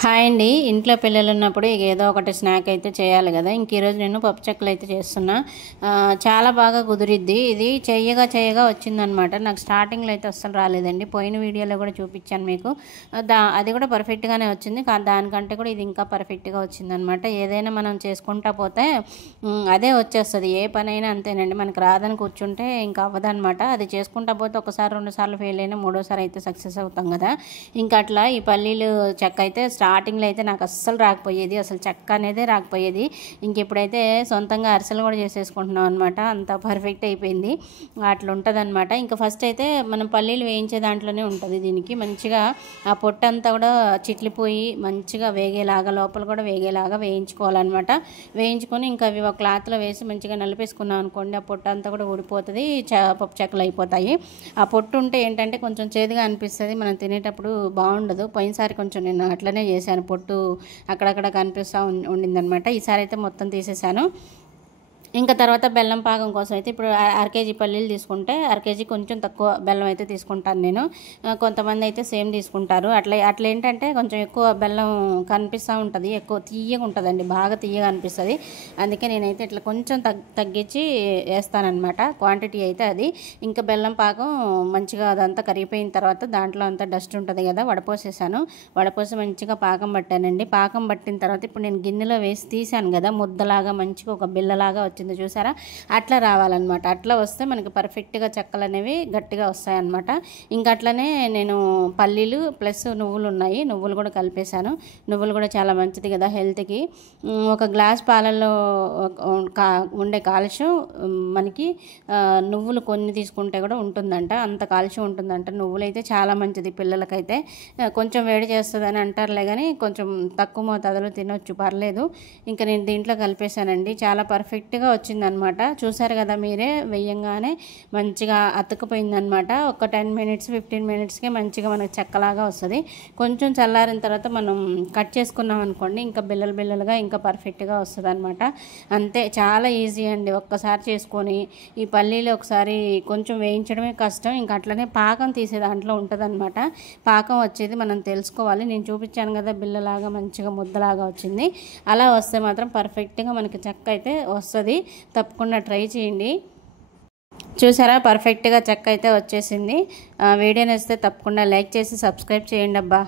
Hi అండి. ఇంట్లో పిల్లలు ఉన్నప్పుడు ఇక ఏదో ఒకటి స్నాక్ అయితే చేయాలి కదా. ఇంక ఈరోజు నేను పప్పు చెక్కలు అయితే చేస్తున్నా. చాలా బాగా కుదిరిద్ది. ఇది చేయగా వచ్చిందనమాట. నాకు స్టార్టింగ్లో అయితే అస్సలు రాలేదండి. పోయిన వీడియోలో కూడా చూపించాను మీకు. అది కూడా పర్ఫెక్ట్గానే వచ్చింది. దానికంటే కూడా ఇది ఇంకా పర్ఫెక్ట్గా వచ్చిందనమాట. ఏదైనా మనం చేసుకుంటా పోతే అదే వచ్చేస్తుంది. ఏ పనైనా అంతేనండి. మనకు రాదని కూర్చుంటే ఇంకా అవ్వదనమాట. అది చేసుకుంటా పోతే ఒకసారి 2 సార్లు ఫెయిల్ అయినా 3ఓసారి అయితే సక్సెస్ అవుతాం కదా. ఇంకా అట్లా ఈ పల్లీలు చెక్క అయితే స్టార్టింగ్లో అయితే నాకు అస్సలు రాకపోయేది, అసలు చెక్క అనేదే రాకపోయేది. ఇంకెప్పుడైతే సొంతంగా అరిసెలు కూడా చేసేసుకుంటున్నాం అనమాట. అంత పర్ఫెక్ట్ అయిపోయింది. అట్లా ఉంటుంది అనమాట. ఇంకా ఫస్ట్ అయితే మనం పల్లీలు వేయించే దాంట్లోనే ఉంటుంది. దీనికి మంచిగా ఆ పొట్టంతా కూడా చిట్లిపోయి మంచిగా వేగేలాగా, లోపల కూడా వేగేలాగా వేయించుకోవాలన్నమాట. వేయించుకొని ఇంకా అవి ఒక క్లాత్లో వేసి మంచిగా నలిపేసుకున్నాం అనుకోండి, ఆ పొట్టు అంతా కూడా ఊడిపోతుంది, పప్పు చెక్కలు అయిపోతాయి. ఆ పొట్టు ఉంటే ఏంటంటే కొంచెం చేదుగా అనిపిస్తుంది, మనం తినేటప్పుడు బాగుండదు. పోయినసారి కొంచెం నేను అట్లనే చేశాను, పొట్టు అక్కడక్కడ కనిపిస్తూ ఉండిందనమాట. ఈసారి అయితే మొత్తం తీసేసాను. ఇంకా తర్వాత బెల్లం పాకం కోసం అయితే ఇప్పుడు 1/2 కేజీ పల్లీలు తీసుకుంటే 1/2 కేజీ కొంచెం తక్కువ బెల్లం అయితే తీసుకుంటాను నేను. కొంతమంది అయితే సేమ్ తీసుకుంటారు. అట్లా ఏంటంటే కొంచెం ఎక్కువ బెల్లం కనిపిస్తూ ఉంటుంది, ఎక్కువ తీయగా ఉంటుందండి, బాగా తీయగా అనిపిస్తుంది. అందుకే నేనైతే ఇట్లా కొంచెం తగ్గించి వేస్తానన్నమాట క్వాంటిటీ అయితే. అది ఇంకా బెల్లం పాకం మంచిగా అదంతా కరిగిపోయిన తర్వాత దాంట్లో అంతా డస్ట్ ఉంటుంది కదా, వడపోసేసాను. వడపోసి మంచిగా పాకం పట్టానండి. పాకం పట్టిన తర్వాత ఇప్పుడు నేను గిన్నెలో వేసి తీసాను కదా, ముద్దలాగా మంచిగా ఒక బిల్లలాగా వచ్చింది చూసారా. అట్లా రావాలన్నమాట. అట్లా వస్తే మనకి పర్ఫెక్ట్గా చెక్కలు అనేవి గట్టిగా వస్తాయన్నమాట. ఇంకా అట్లనే నేను పల్లీలు ప్లస్ నువ్వులు ఉన్నాయి, నువ్వులు కూడా కలిపేశాను. నువ్వులు కూడా చాలా మంచిది కదా హెల్త్కి. ఒక గ్లాస్ పాలల్లో ఉండే కాల్షియం మనకి నువ్వులు కొన్ని తీసుకుంటే కూడా ఉంటుందంట, అంత కాల్షియం ఉంటుందంట. నువ్వులు అయితే చాలా మంచిది పిల్లలకైతే. కొంచెం వేడి చేస్తుందని అంటారులే కానీ కొంచెం తక్కువ మోతాదులో తినొచ్చు, పర్లేదు. ఇంకా నేను దీంట్లో కలిపేశానండి. చాలా పర్ఫెక్ట్గా వచ్చిందనమాట. చూసారు కదా మీరే, వేయంగానే మంచిగా అతుక్కుపోయిందనమాట. ఒక 10 మినిట్స్ 15 మినిట్స్కే మంచిగా మనకు చెక్కలాగా వస్తుంది. కొంచెం చల్లారిన తర్వాత మనం కట్ చేసుకున్నాం అనుకోండి, ఇంకా బిల్లలుగా ఇంకా పర్ఫెక్ట్గా వస్తుంది అనమాట. అంతే, చాలా ఈజీ అండి. ఒక్కసారి చేసుకొని ఈ పల్లీలు ఒకసారి కొంచెం వేయించడమే కష్టం. ఇంకా అట్లనే పాకం తీసే దాంట్లో ఉంటుందన్నమాట. పాకం వచ్చేది మనం తెలుసుకోవాలి. నేను చూపించాను కదా, బిల్లలాగా మంచిగా ముద్దలాగా వచ్చింది. అలా వస్తే మాత్రం పర్ఫెక్ట్గా మనకి చెక్క అయితే వస్తుంది. తప్పకుండా ట్రై చేయండి. చూసారా, పర్ఫెక్ట్గా చెక్క అయితే వచ్చేసింది. వీడియో నచ్చితే తప్పకుండా లైక్ చేసి సబ్స్క్రైబ్ చేయండి అబ్బా.